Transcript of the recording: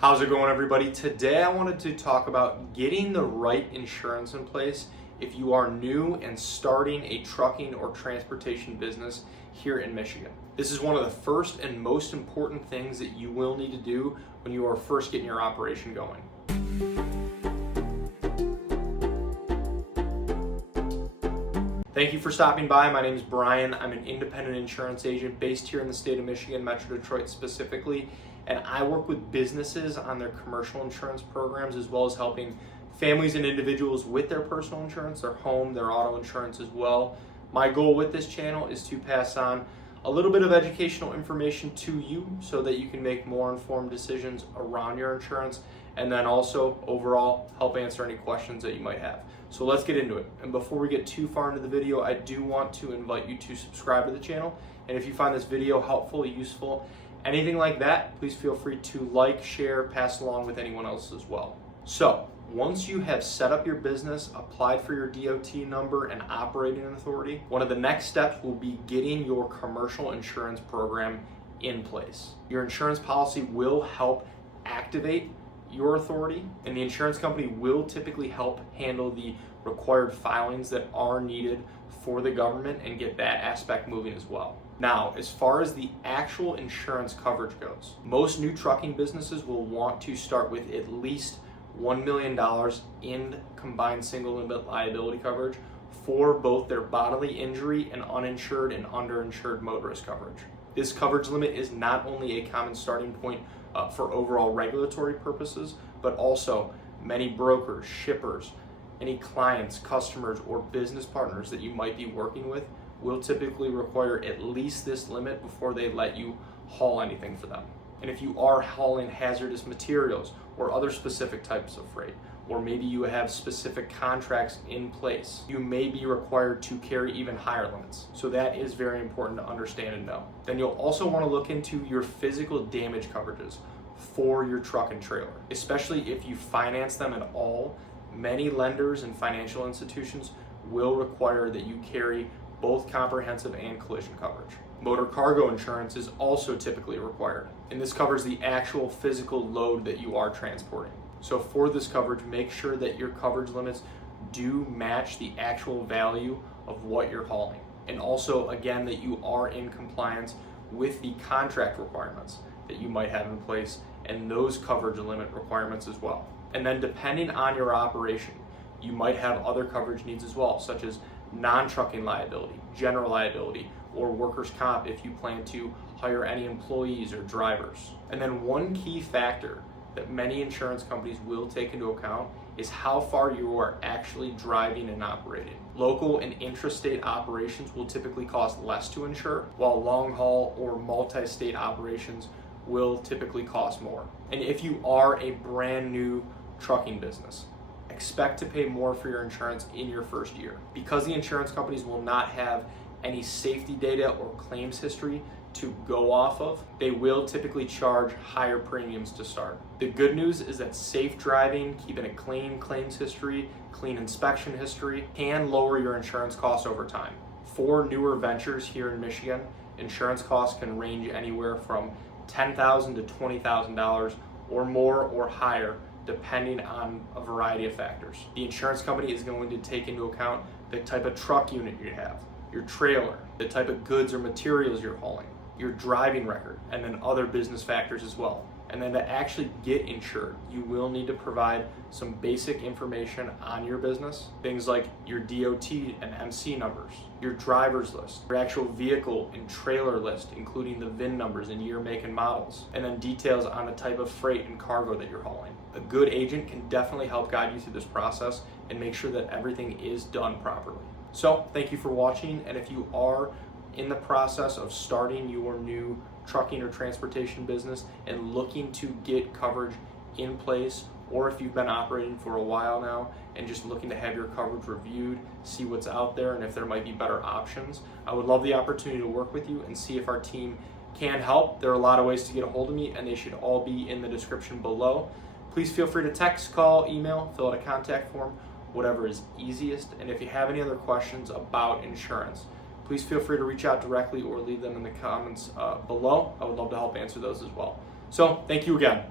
How's it going, everybody? Today I wanted to talk about getting the right insurance in place if you are new and starting a trucking or transportation business here in Michigan. This is one of the first and most important things that you will need to do when you are first getting your operation going. Thank you for stopping by. My name is Brian. I'm an independent insurance agent based here in the state of Michigan, Metro Detroit specifically, and I work with businesses on their commercial insurance programs as well as helping families and individuals with their personal insurance, their home, their auto insurance as well. My goal with this channel is to pass on a little bit of educational information to you so that you can make more informed decisions around your insurance, and then also overall help answer any questions that you might have. So let's get into it. And before we get too far into the video, I do want to invite you to subscribe to the channel. And if you find this video helpful, useful, anything like that, please feel free to like, share, pass along with anyone else as well. So once you have set up your business, applied for your DOT number and operating authority, one of the next steps will be getting your commercial insurance program in place. Your insurance policy will help activate your authority, and the insurance company will typically help handle the required filings that are needed for the government and get that aspect moving as well. Now, as far as the actual insurance coverage goes, most new trucking businesses will want to start with at least $1 million in combined single limit liability coverage for both their bodily injury and uninsured and underinsured motorist coverage. This coverage limit is not only a common starting point for overall regulatory purposes, but also many brokers, shippers, any clients, customers, or business partners that you might be working with will typically require at least this limit before they let you haul anything for them. And if you are hauling hazardous materials or other specific types of freight, or maybe you have specific contracts in place, you may be required to carry even higher limits. So that is very important to understand and know. Then you'll also want to look into your physical damage coverages for your truck and trailer, especially if you finance them at all. Many lenders and financial institutions will require that you carry both comprehensive and collision coverage. Motor cargo insurance is also typically required, and this covers the actual physical load that you are transporting. So for this coverage, make sure that your coverage limits do match the actual value of what you're hauling. And also, again, that you are in compliance with the contract requirements that you might have in place and those coverage limit requirements as well. And then depending on your operation, you might have other coverage needs as well, such as non-trucking liability, general liability, or workers' comp if you plan to hire any employees or drivers. And then one key factor that many insurance companies will take into account is how far you are actually driving and operating. Local and intrastate operations will typically cost less to insure, while long haul or multi-state operations will typically cost more. And if you are a brand new trucking business, expect to pay more for your insurance in your first year. Because the insurance companies will not have any safety data or claims history to go off of, they will typically charge higher premiums to start. The good news is that safe driving, keeping a clean claims history, clean inspection history can lower your insurance costs over time. For newer ventures here in Michigan, insurance costs can range anywhere from $10,000 to $20,000 or more or higher, depending on a variety of factors. The insurance company is going to take into account the type of truck unit you have, your trailer, the type of goods or materials you're hauling, your driving record, and then other business factors as well. And then to actually get insured, you will need to provide some basic information on your business, things like your DOT and MC numbers, your driver's list, your actual vehicle and trailer list, including the VIN numbers and year, make, and models, and then details on the type of freight and cargo that you're hauling. A good agent can definitely help guide you through this process and make sure that everything is done properly. So thank you for watching, and if you are in the process of starting your new trucking or transportation business and looking to get coverage in place, or if you've been operating for a while now and just looking to have your coverage reviewed, see what's out there and if there might be better options, I would love the opportunity to work with you and see if our team can help. There are a lot of ways to get a hold of me, and they should all be in the description below. Please feel free to text, call, email, fill out a contact form, whatever is easiest. And if you have any other questions about insurance, please feel free to reach out directly or leave them in the comments below. I would love to help answer those as well. So thank you again.